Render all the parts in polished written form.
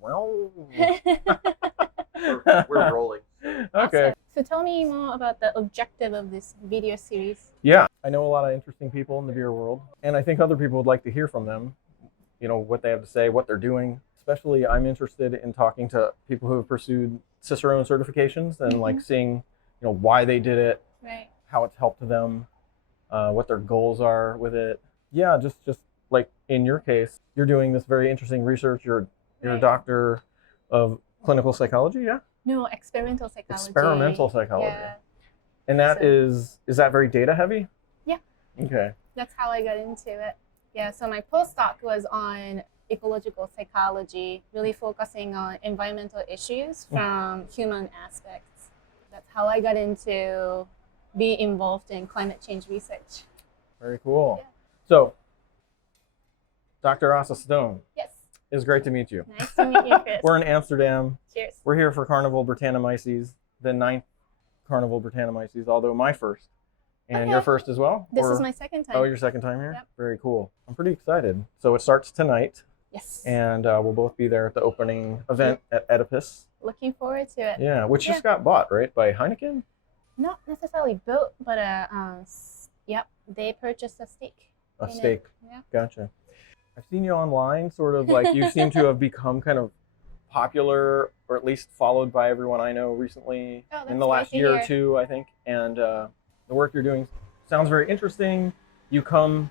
Well, We're rolling. okay. Awesome. So tell me more about the objective of this video series. Yeah, I know a lot of interesting people in the beer world, and I think other people would like to hear from them, what they have to say, what they're doing. Especially, I'm interested in talking to people who have pursued Cicerone certifications and like seeing, why they did it, Right. how it's helped them, what their goals are with it. Yeah, just like in your case, you're doing this very interesting research. You're a doctor of clinical psychology, yeah? No, experimental psychology. Experimental psychology. Yeah. And that is that very data heavy? Yeah. Okay. That's how I got into it. Yeah, so my postdoc was on ecological psychology, really focusing on environmental issues from human aspects. That's how I got into being involved in climate change research. Very cool. Yeah. So, Dr. Asa Stone. Yes. It's great to meet you. Nice to meet you, Chris. We're in Amsterdam. Cheers. We're here for Carnivale Brettanomyces, the 9th Carnivale Brettanomyces, although my first. And your first as well? This is my second time. Oh, your second time here? Yep. Very cool. I'm pretty excited. So it starts tonight. Yes. And we'll both be there at the opening event at Oedipus. Looking forward to it. Yeah, which just got bought, right, by Heineken? Not necessarily built, but they purchased a stake. A stake. Yeah. Gotcha. I've seen you online, sort of like you seem to have become kind of popular, or at least followed by everyone I know recently in the last year or two, I think. And the work you're doing sounds very interesting. You come,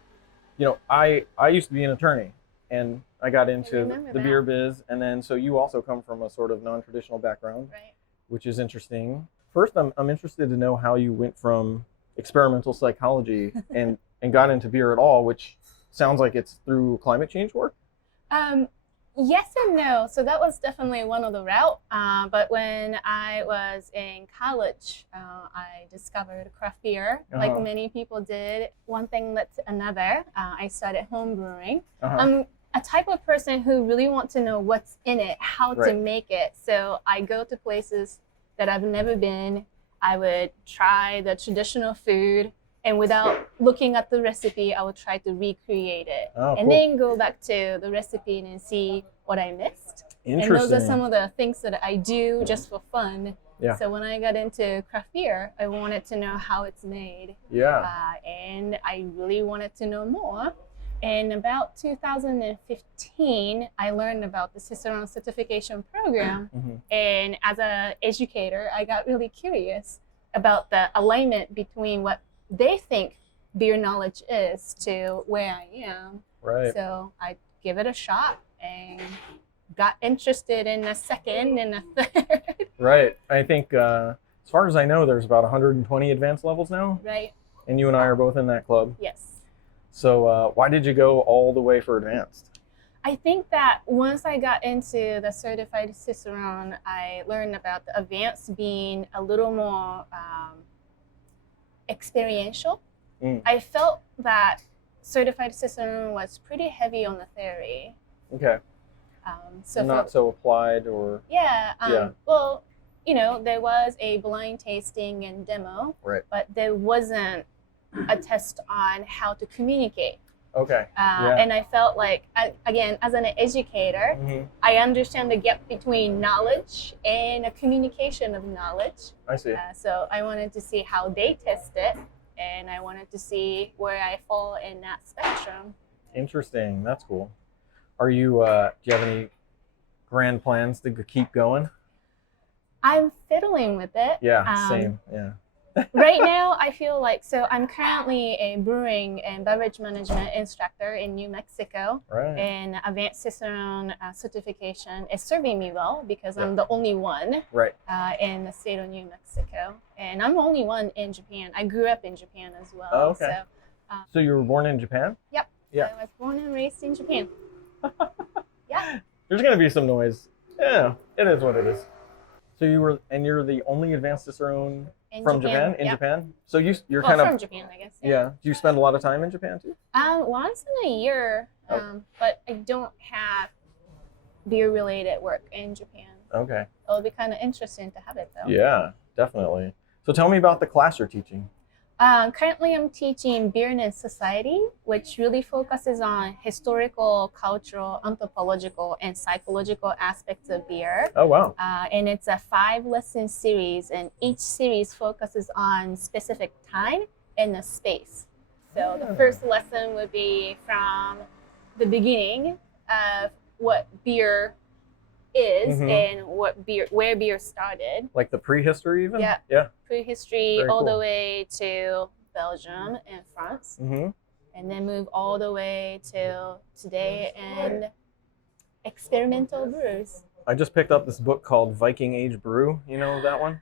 I used to be an attorney, and I got into the beer biz, and then so you also come from a sort of non-traditional background, Right. which is interesting. First, I'm interested to know how you went from experimental psychology and got into beer at all, which sounds like it's through climate change work. Yes and no. So that was definitely one of the route. But when I was in college, I discovered craft beer, like many people did. One thing led to another. I started home brewing. I'm a type of person who really wants to know what's in it, how to make it. So I go to places that I've never been. I would try the traditional food, and without looking at the recipe, I would try to recreate it. And then go back to the recipe and see what I missed. And those are some of the things that I do just for fun. Yeah. So when I got into craft beer, I wanted to know how it's made. Yeah. And I really wanted to know more. In about 2015, I learned about the Cicerone certification program. And as an educator, I got really curious about the alignment between what they think beer knowledge is to where I am. Right. So I give it a shot and got interested in a second and a third. Right. I think, as far as I know, there's about 120 advanced levels now. Right. And you and I are both in that club. Yes. So why did you go all the way for advanced? I think that once I got into the certified Cicerone, I learned about the advanced being a little more experiential. I felt that certified Cicerone was pretty heavy on the theory. Okay. So not so applied, or well, there was a blind tasting and demo, but there wasn't a test on how to communicate. Okay. And I felt like, again, as an educator, I understand the gap between knowledge and a communication of knowledge. I see. So I wanted to see how they test it, and I wanted to see where I fall in that spectrum. Interesting. That's cool. Are you, do you have any grand plans to keep going? I'm fiddling with it. Yeah, same. Yeah. Right now, I feel like, so I'm currently a brewing and beverage management instructor in New Mexico. Right. And Advanced Cicerone certification is serving me well because I'm the only one in the state of New Mexico. And I'm the only one in Japan. I grew up in Japan as well. Oh, okay. So you were born in Japan? Yep. Yeah. I was born and raised in Japan. Yeah. There's going to be some noise. Yeah, it is what it is. So you're the only Advanced Cicerone from Japan? In Japan? So you're kind of... from Japan, I guess. Yeah. Do you spend a lot of time in Japan too? Once in a year, but I don't have beer-related work in Japan. Okay. It'll be kind of interesting to have it though. Yeah, definitely. So tell me about the class you're teaching. Currently, I'm teaching Beer and Society, which really focuses on historical, cultural, anthropological, and psychological aspects of beer. Oh, wow. And it's a 5-lesson series, and each series focuses on specific time and a space. So the first lesson would be from the beginning of what beer is and where beer started. Like the prehistory even? Yeah. Yeah. Prehistory Very all cool. the way to Belgium and France. And then move all the way to today and experimental brews. I just picked up this book called Viking Age Brew. You know that one?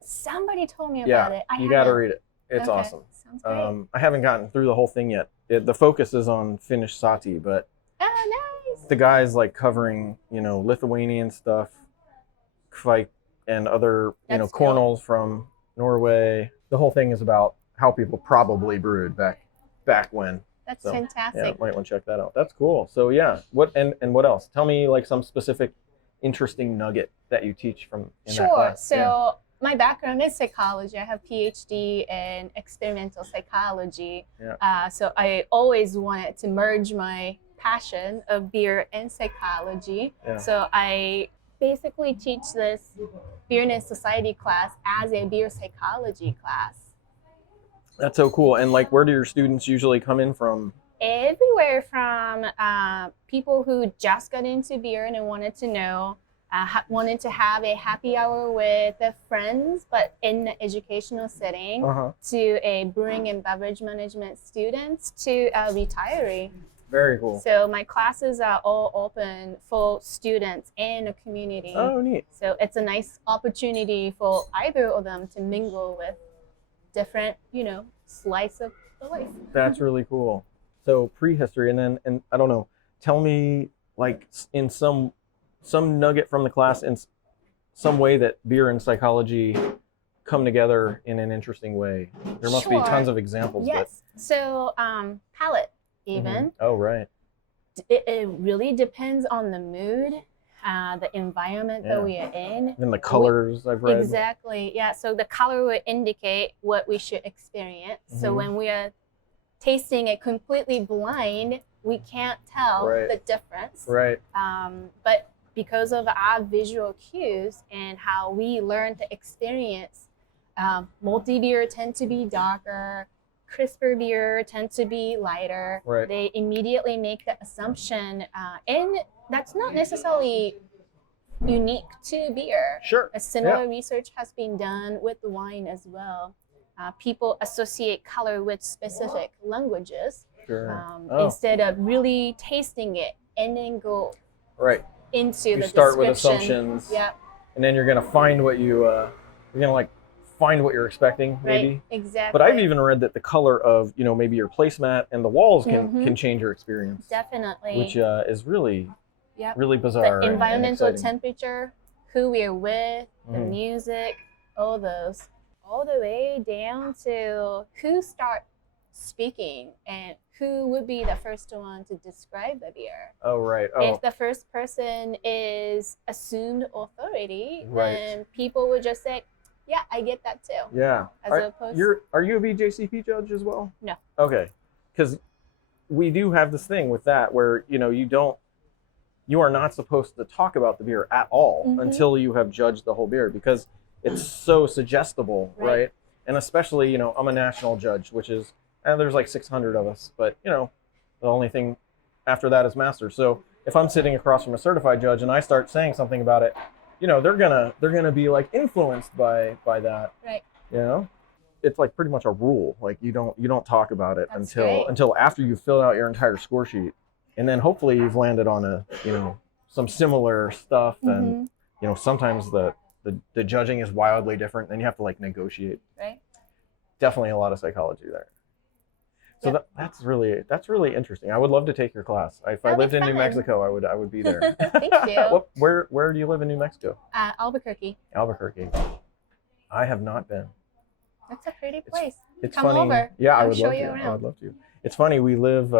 Somebody told me about it. You got to read it. It's awesome. Sounds great. I haven't gotten through the whole thing yet. The focus is on Finnish sati, but the guy's like covering, Lithuanian stuff, Kvike, and other, cornels from Norway. The whole thing is about how people probably brewed back when. That's fantastic. Yeah, might want to check that out. That's cool. So yeah, what else? Tell me like some specific interesting nugget that you teach from in that class. Sure. So my background is psychology. I have PhD in experimental psychology. Yeah. So I always wanted to merge my passion of beer and psychology. Yeah. So I basically teach this Beer and Society class as a beer psychology class. That's so cool. And like, where do your students usually come in from? Everywhere from people who just got into beer and wanted to know, wanted to have a happy hour with their friends, but in an educational setting, to a brewing and beverage management students, to a retiree. Very cool. So my classes are all open for students and a community. Oh, neat. So it's a nice opportunity for either of them to mingle with different, slice of the life. That's really cool. So prehistory, and I don't know, tell me like in some nugget from the class in some way that beer and psychology come together in an interesting way. There must be tons of examples. Yes. So palate even. Oh, right. It really depends on the mood, the environment that we are in. And the colors I've read. Exactly. Yeah. So the color will indicate what we should experience. So when we are tasting it completely blind, we can't tell the difference. Right. But because of our visual cues and how we learn to experience, multi-beer tend to be darker, crisper beer tend to be lighter. Right. They immediately make the assumption, and that's not necessarily unique to beer. Sure. A similar research has been done with the wine as well. People associate color with specific languages instead of really tasting it and then go into the start description. with assumptions. Yeah. And then you're gonna find what find what you're expecting, maybe. Right. Exactly. But I've even read that the color of, maybe your placemat and the walls can change your experience. Definitely. Which is really bizarre. The environmental and temperature, who we're with, the music, all those. All the way down to who starts speaking and who would be the first one to describe the beer. Oh, right. Oh. If the first person is assumed authority, then people would just say, yeah, I get that too. Yeah. Are you a BJCP judge as well? No. Okay. Because we do have this thing with that where, you are not supposed to talk about the beer at all until you have judged the whole beer, because it's so suggestible, right? And especially, I'm a national judge, which is, there's like 600 of us, but, the only thing after that is master. So if I'm sitting across from a certified judge and I start saying something about it, they're gonna be like influenced by that. Right. It's like pretty much a rule. Like you don't talk about it That's until after you've filled out your entire score sheet, and then hopefully you've landed on some similar stuff. And sometimes the judging is wildly different, and you have to like negotiate. Right. Definitely a lot of psychology there. So that's really interesting. I would love to take your class. If I lived in New Mexico, I would be there. Thank you. Where do you live in New Mexico? Albuquerque. Albuquerque. I have not been. That's a pretty place. It's Come funny. over. Yeah, I I'll would show love you to. around. I would love to. It's funny. We live,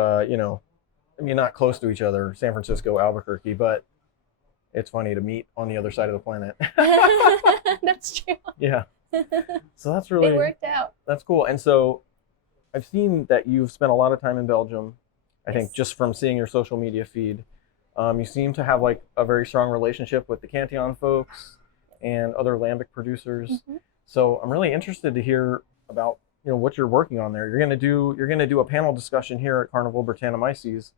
not close to each other, San Francisco, Albuquerque, but it's funny to meet on the other side of the planet. That's true. Yeah. So that's really, it worked out. That's cool. And so I've seen that you've spent a lot of time in Belgium, I think just from seeing your social media feed. You seem to have like a very strong relationship with the Cantillon folks and other lambic producers. So I'm really interested to hear about what you're working on there. You're gonna do a panel discussion here at Carnivale Brettanomyces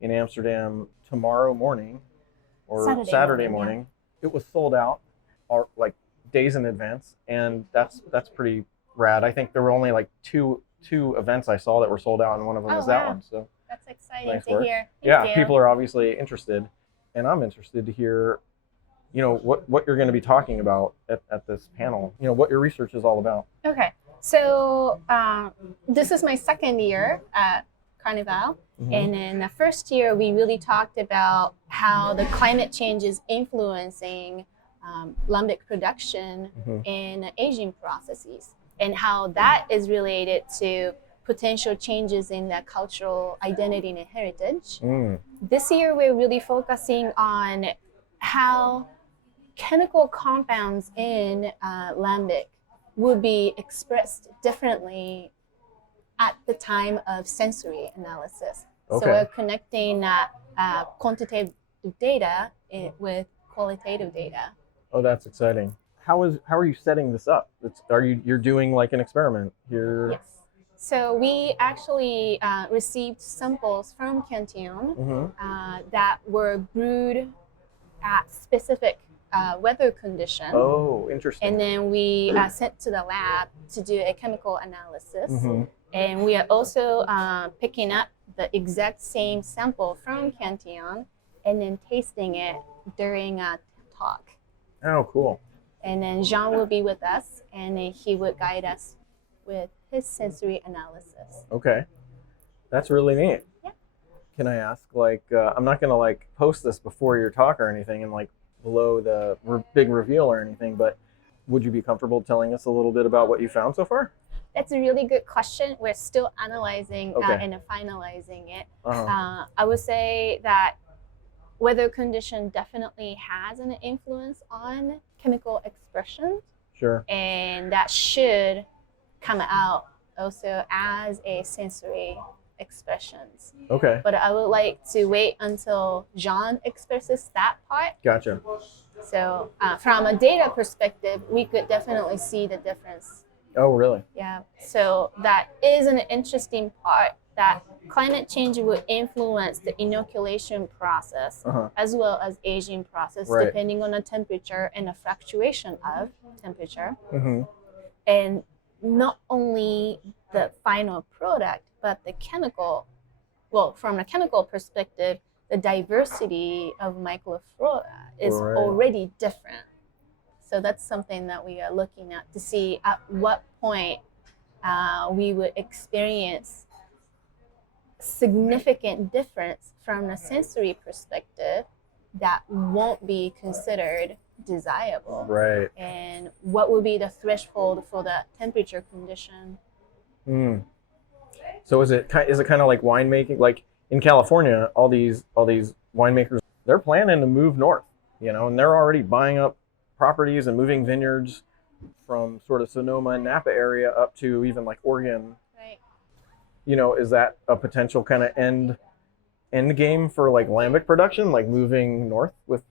in Amsterdam tomorrow morning or Saturday morning. Yeah. It was sold out like days in advance, and that's pretty rad. I think there were only like two events I saw that were sold out, and one of them was that one. So that's exciting nice to work. hear. Yeah, people are obviously interested, and I'm interested to hear, what you're going to be talking about at this panel. What your research is all about. Okay, so this is my second year at Carnivale, and in the first year we really talked about how the climate change is influencing lambic production in aging processes, and how that is related to potential changes in the cultural identity and heritage. This year, we're really focusing on how chemical compounds in lambic would be expressed differently at the time of sensory analysis. Okay. So we're connecting quantitative data with qualitative data. Oh, that's exciting. How are you setting this up? You're doing like an experiment here? Yes. So we actually received samples from Cantillon that were brewed at specific weather conditions. Oh, interesting. And then we sent to the lab to do a chemical analysis. And we are also picking up the exact same sample from Cantillon and then tasting it during a talk. Oh, cool. And then Jean will be with us, and then he would guide us with his sensory analysis. Okay. That's really neat. Yeah. Can I ask, I'm not going to post this before your talk or anything and below the big reveal or anything, but would you be comfortable telling us a little bit about what you found so far? That's a really good question. We're still analyzing and finalizing it. I would say that weather condition definitely has an influence on chemical expression. Sure. And that should come out also as a sensory expressions. Okay. But I would like to wait until Jean expresses that part. Gotcha. So from a data perspective, we could definitely see the difference. Oh, really? Yeah. So that is an interesting part, that climate change will influence the inoculation process as well as aging process, depending on the temperature and the fluctuation of temperature. And not only the final product, but the chemical, from a chemical perspective, the diversity of microflora is already different. So that's something that we are looking at to see at what point we would experience significant difference from a sensory perspective that won't be considered desirable. Right. And what would be the threshold for the temperature condition? So is it kind of like winemaking? Like in California, all these winemakers, they're planning to move north, and they're already buying up properties and moving vineyards from sort of Sonoma and Napa area up to even like Oregon. Right. Is that a potential kind of end game for like lambic production, like moving north with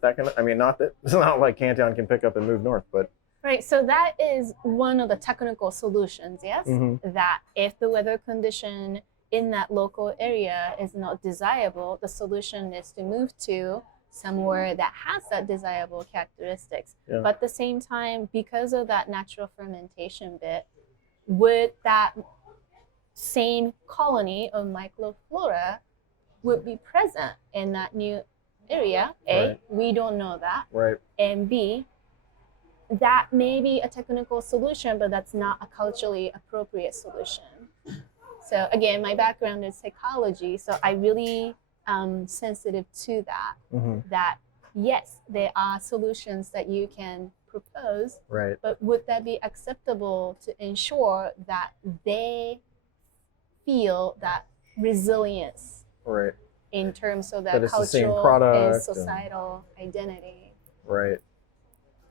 that kind of? I mean, not that it's not like Cantillon can pick up and move north, but. Right, so that is one of the technical solutions, yes? That if the weather condition in that local area is not desirable, the solution is to move to somewhere that has that desirable characteristics. But at the same time, because of that natural fermentation bit, would that same colony of microflora would be present in that new area? A, we don't know that. Right. And B, that may be a technical solution, but that's not a culturally appropriate solution. So again, my background is psychology, so I really am sensitive to that. That yes, there are solutions that you can propose, but would that be acceptable to ensure that they feel that resilience in terms of that cultural and societal identity? Right.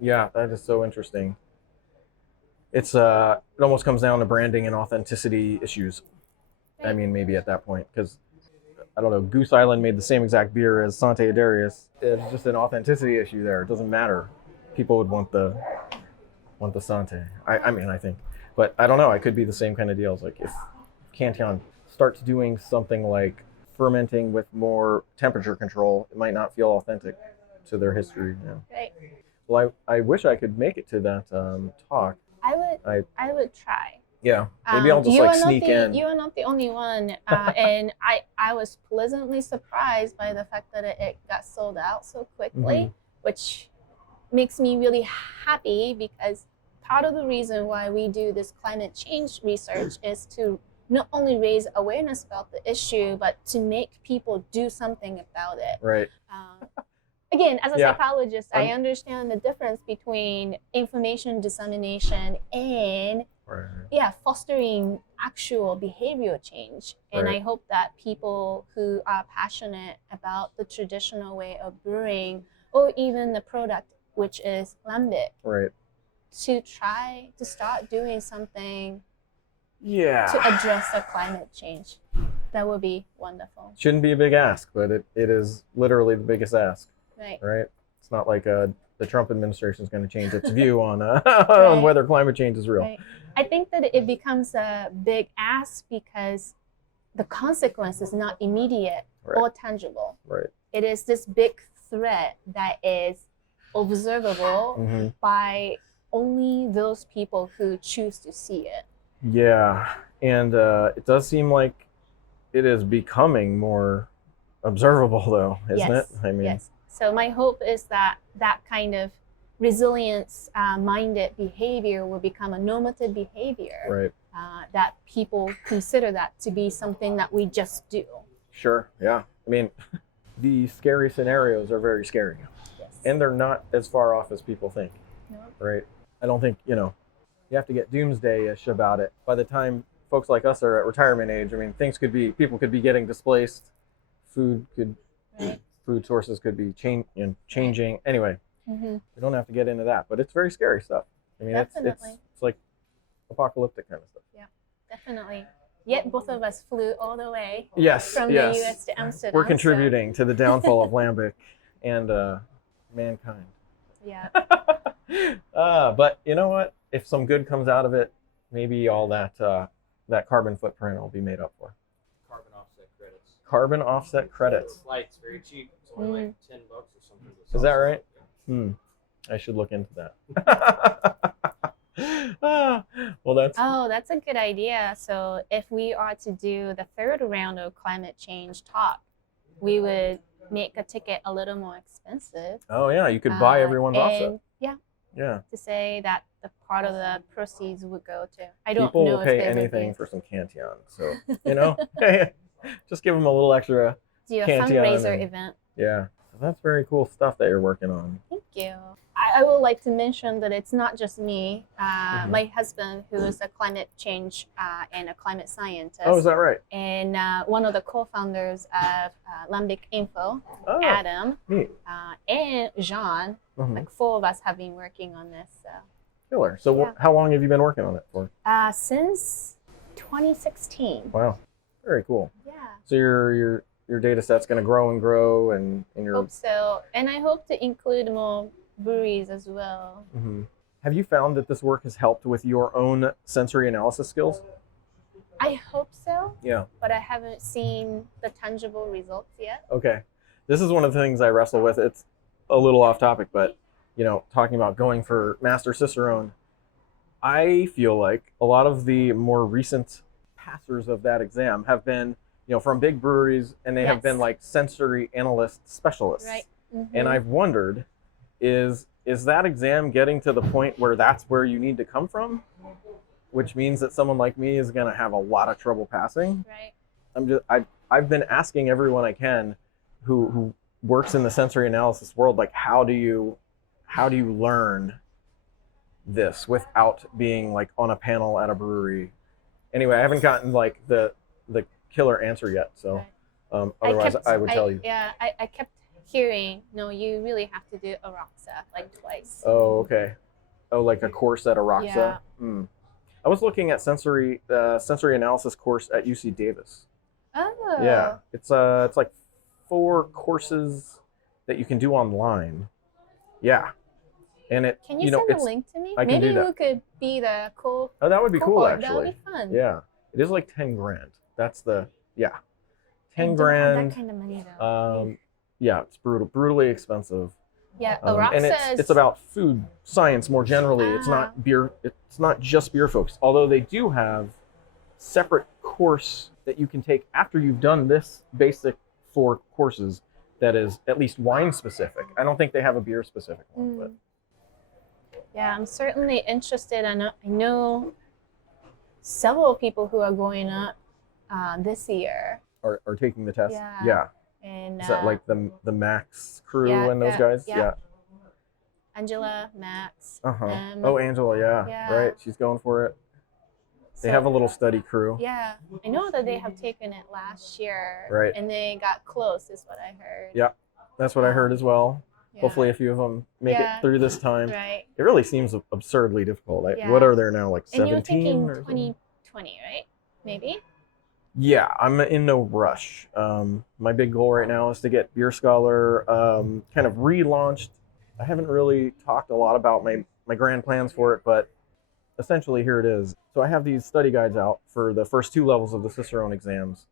Yeah, that is so interesting. It's it almost comes down to branding and authenticity issues. I mean, maybe at that point, because I don't know, Goose Island made the same exact beer as Sante Darius. It's just an authenticity issue there. It doesn't matter. People would want the Sante. I mean, I think, but I don't know. It could be the same kind of deals. Like if Cantillon starts doing something like fermenting with more temperature control, it might not feel authentic to their history. You know? Right. Well, I wish I could make it to that talk. I would try. Yeah, maybe I'll just like sneak in. You are not the only one, and I was pleasantly surprised by the fact that it got sold out so quickly, which makes me really happy, because part of the reason why we do this climate change research is to not only raise awareness about the issue, but to make people do something about it. Right. Again, as a psychologist, I understand the difference between information dissemination and fostering actual behavioral change. And I hope that people who are passionate about the traditional way of brewing, or even the product, which is lambic, to try to start doing something to address the climate change. That would be wonderful. Shouldn't be a big ask, but it is literally the biggest ask. Right. It's not like the Trump administration is going to change its view on on whether climate change is real. Right. I think that it becomes a big ask because the consequence is not immediate or tangible. Right. It is this big threat that is observable by only those people who choose to see it. Yeah, and it does seem like it is becoming more observable, though, isn't it? I mean, yes. So my hope is that that kind of resilience-minded behavior will become a normative behavior. That people consider that to be something that we just do. Sure. Yeah. I mean, the scary scenarios are very scary, and they're not as far off as people think. Right. I don't think you have to get doomsday-ish about it. By the time folks like us are at retirement age, I mean, people could be getting displaced, food sources could be changing. Anyway, we don't have to get into that, but it's very scary stuff. I mean, it's like apocalyptic kind of stuff. Yeah, definitely. Yet both of us flew all the way from the U.S. to Amsterdam. We're contributing to the downfall of lambic and mankind. Yeah. But you know what? If some good comes out of it, maybe all that carbon footprint will be made up for. Carbon offset credits. Flight's very cheap. It's only like $10 or something. Is that right? I should look into that. Well, that's a good idea. So if we are to do the third round of climate change talk, we would make a ticket a little more expensive. Oh yeah, you could buy everyone's offset. Yeah. To say that the part of the proceeds would go to. I don't People know will pay anything for some Cantillon. So just give them a little extra. Do a fundraiser event. Yeah, that's very cool stuff that you're working on. Thank you. I would like to mention that it's not just me. My husband, who is a climate change and a climate scientist. Oh, is that right? And one of the co-founders of Lambic Info, Adam, and Jean. Like 4 of us have been working on this. Killer. So how long have you been working on it for? Since 2016. Wow, very cool. Yeah. So your data set's going to grow and grow, and your. Hope so, and I hope to include more breweries as well. Have you found that this work has helped with your own sensory analysis skills? I hope so. Yeah. But I haven't seen the tangible results yet. Okay, this is one of the things I wrestle with. It's a little off topic, but talking about going for Master Cicerone, I feel like a lot of the more recent passers of that exam have been, from big breweries, and they have been like sensory analyst specialists. Right. And I've wondered, is that exam getting to the point where that's where you need to come from? Which means that someone like me is going to have a lot of trouble passing. Right. I've been asking everyone I can who works in the sensory analysis world, like how do you learn this without being like on a panel at a brewery? Anyway, I haven't gotten like the killer answer yet, so otherwise I would tell you. Yeah, I kept hearing, no, you really have to do a ROXA like twice. Oh, okay. Oh, like a course at Aroxa? Yeah. I was looking at sensory analysis course at UC Davis. Oh. Yeah, it's like 4 courses that you can do online. Yeah, and it Can you send a link to me? I can Maybe do that. you could be the Oh, that would be cool, cohort. actually. That would be fun. Yeah, it is like 10 grand. That's the 10 I don't grand. have that kind of money though. Yeah, it's brutally expensive. Yeah, And it's about food science more generally. It's not beer. It's not just beer focused. Although they do have separate course that you can take after you've done this basic 4 courses that is at least wine specific. I don't think they have a beer specific one, but yeah, I'm certainly interested. I know several people who are going up this year. Are taking the test. Yeah. And is that like the Max crew and those guys? Yeah. Angela, Max. Oh, Angela, yeah. Right. She's going for it. They have a little study crew. Yeah. I know that they have taken it last year. Right. And they got close, is what I heard. Yeah. That's what I heard as well. Yeah. Hopefully a few of them make it through this time. Right. It really seems absurdly difficult. What are there now, like 17? And you're thinking 2020, right? Maybe? Yeah, I'm in no rush. My big goal right now is to get Beer Scholar kind of relaunched. I haven't really talked a lot about my grand plans for it, but essentially here it is. So I have these study guides out for the first 2 levels of the Cicerone exams,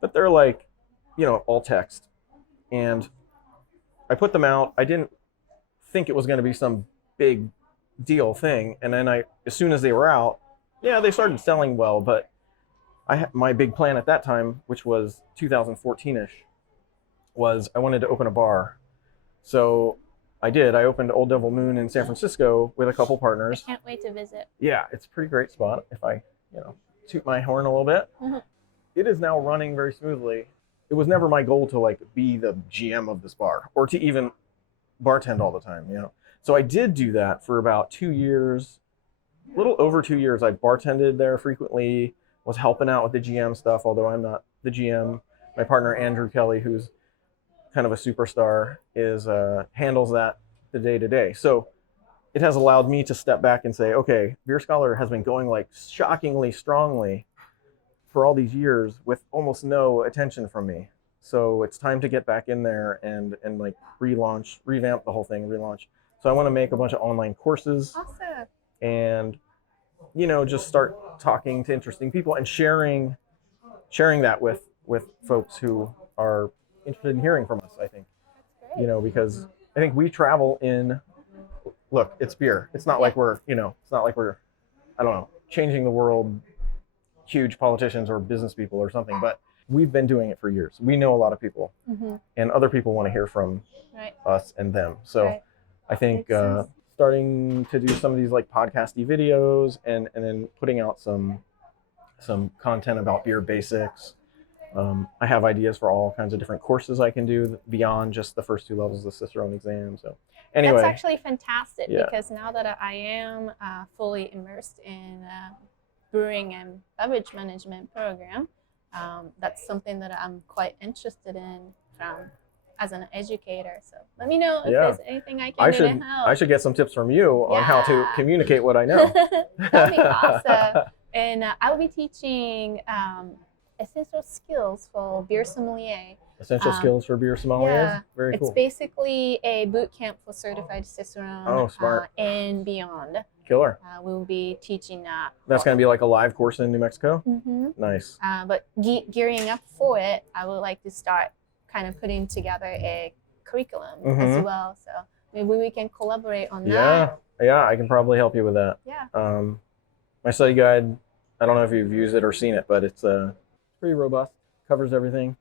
but they're like, all text. And I put them out. I didn't think it was going to be some big deal thing. And then as soon as they were out, they started selling well, but my big plan at that time, which was 2014-ish, was I wanted to open a bar. So I did. I opened Old Devil Moon in San Francisco with a couple partners. I can't wait to visit. Yeah, it's a pretty great spot if I, toot my horn a little bit. Mm-hmm. It is now running very smoothly. It was never my goal to be the GM of this bar or to even bartend all the time, So I did do that for about 2 years, a little over 2 years. I bartended there frequently, was helping out with the GM stuff, although I'm not the GM. My partner, Andrew Kelly, who's kind of a superstar, handles that the day-to-day. So it has allowed me to step back and say, okay, Beer Scholar has been going shockingly strongly for all these years with almost no attention from me. So it's time to get back in there and relaunch, revamp the whole thing, relaunch. So I want to make a bunch of online courses. Awesome. And just start talking to interesting people and sharing that with folks who are interested in hearing from us, I think. That's great. Because I think we travel in, look, it's beer. It's not like we're, it's not like we're, I don't know, changing the world, huge politicians or business people or something, but we've been doing it for years. We know a lot of people, and other people want to hear from us and them. So I think starting to do some of these podcasty videos and then putting out some content about beer basics. I have ideas for all kinds of different courses I can do beyond just the first 2 levels of the Cicerone exam. So anyway. That's actually fantastic because now that I am fully immersed in brewing and beverage management program, that's something that I'm quite interested in as an educator. So let me know if there's anything I can do to help. I should get some tips from you on how to communicate what I know. That'd be awesome. And I'll be teaching essential skills for beer sommelier. Essential skills for beer sommeliers? Yeah. Very cool. It's basically a boot camp for certified Cicerone. Oh, smart. And beyond. Killer. We'll be teaching that. That's going to be like a live course in New Mexico? Mm-hmm. Nice. But gearing up for it, I would like to start kind of putting together a curriculum as well. So maybe we can collaborate on that. Yeah, I can probably help you with that. Yeah. My study guide, I don't know if you've used it or seen it, but it's pretty robust, covers everything.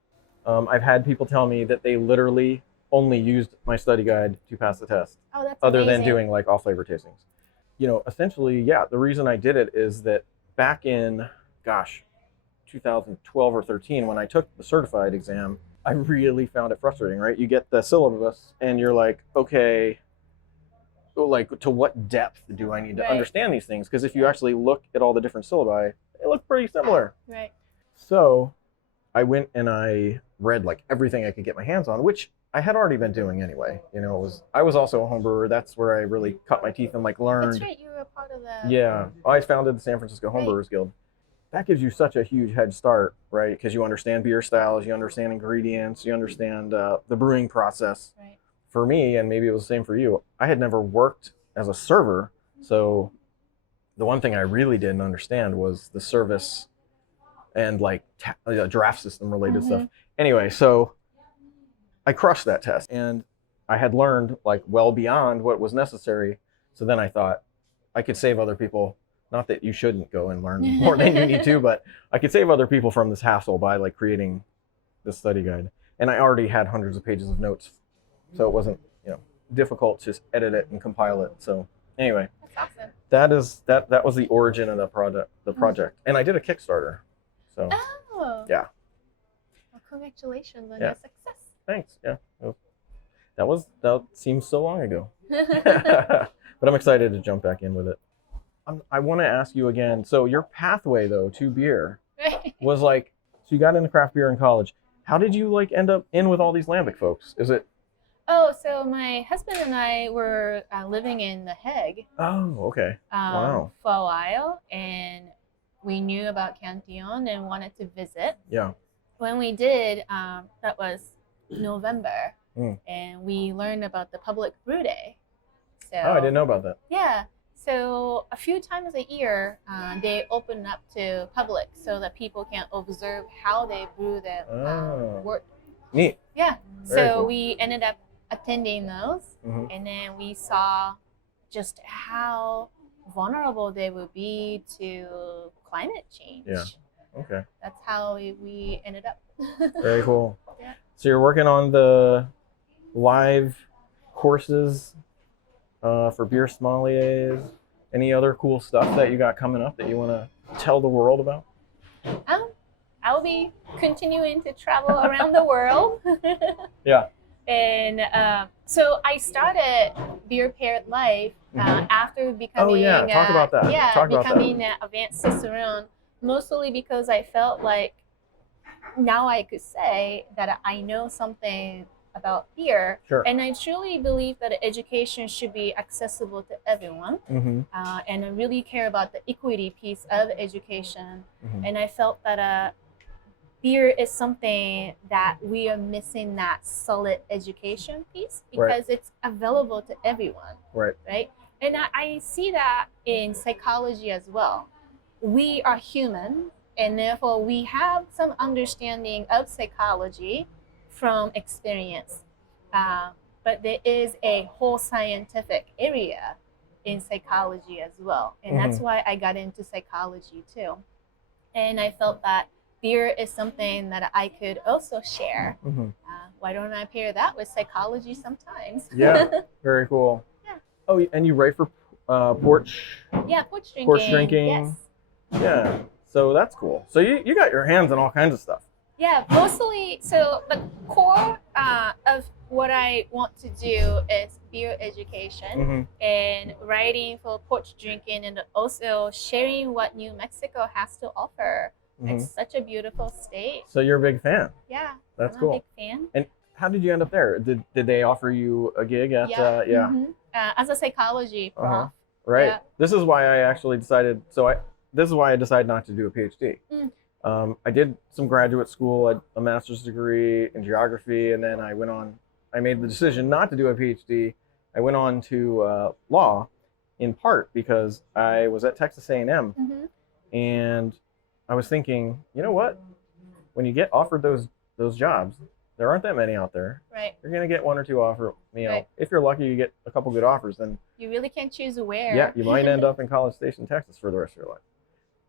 I've had people tell me that they literally only used my study guide to pass the test. Oh, that's other amazing. than doing off flavor tastings. Essentially, the reason I did it is that back in, 2012 or 13, when I took the certified exam, I really found it frustrating, right? You get the syllabus and you're like, okay, to what depth do I need to understand these things? Because if you actually look at all the different syllabi, they look pretty similar. Right. So I went and I read everything I could get my hands on, which I had already been doing anyway. You know, I was also a home brewer. That's where I really cut my teeth and like learned. That's right, you were a part of the. Yeah, I founded the San Francisco Right. Homebrewers Guild. That gives you such a huge head start, right? Because you understand beer styles, you understand ingredients, you understand the brewing process. Right. For me, and maybe it was the same for you, I had never worked as a server, so the one thing I really didn't understand was the service and like draft system related stuff. Anyway, so I crushed that test, and I had learned like well beyond what was necessary. So then I thought I could save other people. Not that you shouldn't go and learn more than you need to, but I could save other people from this hassle by like creating this study guide. And I already had hundreds of pages of notes, so it wasn't, you know, difficult to just edit it and compile it. So anyway, That's awesome. that was the origin of the project. And I did a Kickstarter. So Oh. yeah. Well, congratulations on Yeah. your success. Thanks. Yeah. That seems so long ago. But I'm excited to jump back in with it. I want to ask you again. So your pathway though to beer was like, so you got into craft beer in college. How did you like end up in with all these lambic folks? Is it? Oh, so my husband and I were living in The Hague. Oh, okay. Wow. For a while, and we knew about Cantillon and wanted to visit. Yeah. When we did, that was November, Mm. and we learned about the public brew day. So Oh, I didn't know about that. yeah. So a few times a year, they open up to public so that people can observe how they brew their wort. Neat. Yeah. Very So cool. we ended up attending those, Mhm. and then we saw just how vulnerable they would be to climate change. Yeah. Okay. That's how we ended up. Very cool. Yeah. So you're working on the live courses for beer sommeliers. Any other cool stuff that you got coming up that you want to tell the world about? I'll be continuing to travel around the world. Yeah. And so I started Beer Paired Life after becoming. Oh yeah, talk about that. Yeah, Talk about becoming an Advanced Cicerone, mostly because I felt like now I could say that I know something about beer, Sure. and I truly believe that education should be accessible to everyone. Mm-hmm. And I really care about the equity piece of education. Mhm. And I felt that beer is something that we are missing, that solid education piece, because it's available to everyone, Right. right? And I see that in psychology as well. We are human, and therefore we have some understanding of psychology from experience. But there is a whole scientific area in psychology as well. And that's why I got into psychology too. And I felt that beer is something that I could also share. Mm-hmm. Why don't I pair that with psychology sometimes? Yeah. Very cool. Yeah. Oh, and you write for porch. Yeah, porch drinking. Porch drinking. Yes. Yeah. So that's cool. So you got your hands on all kinds of stuff. Yeah, mostly. So the core of what I want to do is beer education and writing for porch drinking, and also sharing what New Mexico has to offer. It's such a beautiful state. So you're a big fan. Yeah, That's I'm cool. a big fan. And how did you end up there? Did they offer you a gig at? Yeah. As a psychology prof. Right. Yeah. This is why I actually decided. This is why I decided not to do a PhD. I did some graduate school, a master's degree in geography, and then I went on. I made the decision not to do a PhD. I went on to law, in part because I was at Texas A&M, and I was thinking, you know what? When you get offered those jobs, there aren't that many out there. Right. You're gonna get one or two offer. You know, Right. if you're lucky, you get a couple good offers. Then You really can't choose where. yeah, you might end up in College Station, Texas, for the rest of your life.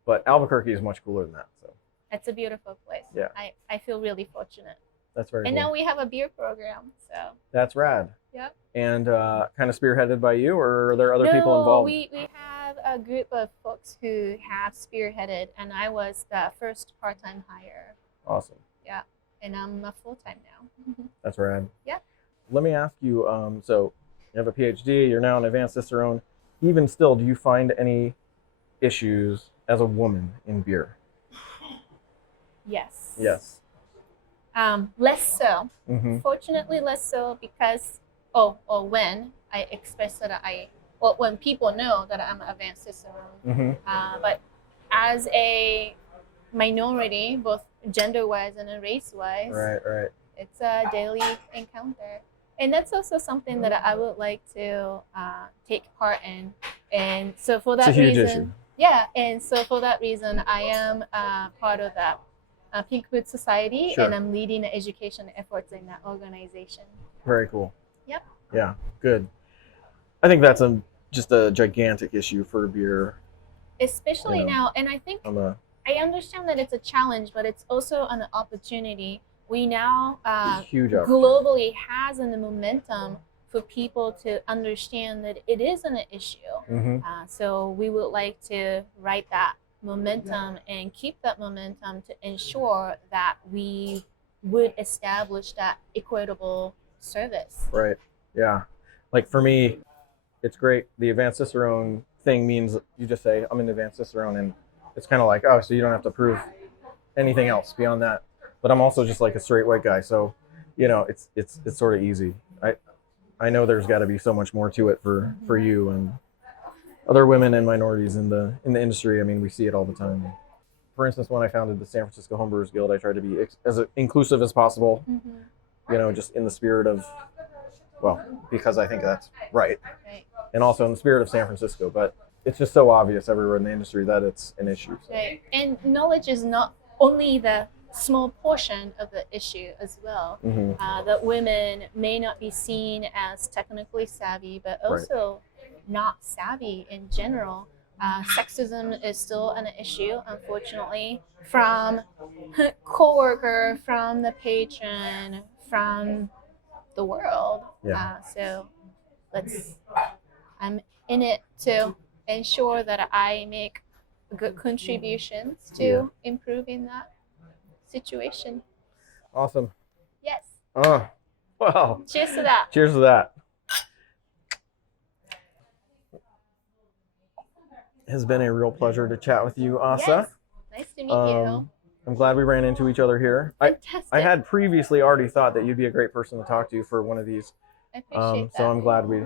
But Albuquerque is much cooler than that. So It's a beautiful place. Yeah. I feel really fortunate. that's very And cool. now we have a beer program. So That's rad. yeah. And kind of spearheaded by you, or are there other people involved? We have a group of folks who have spearheaded, and I was the first part-time hire. Awesome. And I'm a full-time now. That's rad. Yeah. Let me ask you, so you have a PhD, you're now an Advanced Cicerone. Even still, do you find any issues as a woman in beer? Yes. Yes. Less so. Mm-hmm. Fortunately, less so because, or when I express that when people know that I'm an advanced Cicerone. Mm-hmm. But as a minority, both gender-wise and race-wise, Right. it's a daily encounter. And that's also something that I would like to take part in. And so for that It's a huge reason, issue. yeah. And so for that reason, I am part of that Pink Food Society, Sure. and I'm leading the education efforts in that organization. Very cool. Yep. Yeah, good. I think that's just a gigantic issue for beer. Especially now, and I think I understand that it's a challenge, but it's also an opportunity. We now huge globally has the momentum for people to understand that it is an issue. Mm-hmm. So we would like to ride that momentum and keep that momentum to ensure that we would establish that equitable service. Right. Yeah. Like for me, it's great. The Advanced Cicerone thing means you just say, I'm an Advanced Cicerone, and it's kind of like, oh, so you don't have to prove anything else beyond that. But I'm also just like a straight white guy, so it's sort of easy. I know there's got to be so much more to it for you and other women and minorities in the industry. I mean, we see it all the time. For instance, when I founded the San Francisco Homebrewers Guild, I tried to be as inclusive as possible. Mm-hmm. Just in the spirit of, because I think that's right, and also in the spirit of San Francisco. But it's just so obvious everywhere in the industry that it's an issue. So. Right. And knowledge is not only the small portion of the issue as well. Mm-hmm. That women may not be seen as technically savvy, but also not savvy in general. Sexism is still an issue, unfortunately, from coworker, from the patron, from the world. Yeah. So I'm in it to ensure that I make good contributions to improving that situation. Awesome. Yes. Wow. Cheers to that. Cheers to that. It has been a real pleasure to chat with you, Asa. Yes. Nice to meet you. I'm glad we ran into each other here. Fantastic. I had previously already thought that you'd be a great person to talk to for one of these. I appreciate that. So I'm glad we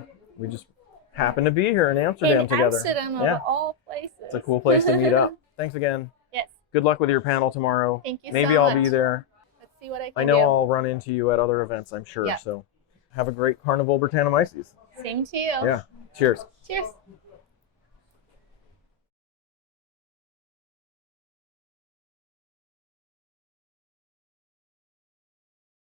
just happened to be here in Amsterdam together. Amsterdam, of all places. It's a cool place to meet up. Thanks again. Yes. Good luck with your panel tomorrow. Thank you Maybe so I'll much. be there. Let's see what I can do. I know I'll run into you at other events, I'm sure. Yeah. So have a great Carnivale Brettanomyces. Same to you. Yeah. Cheers. Cheers.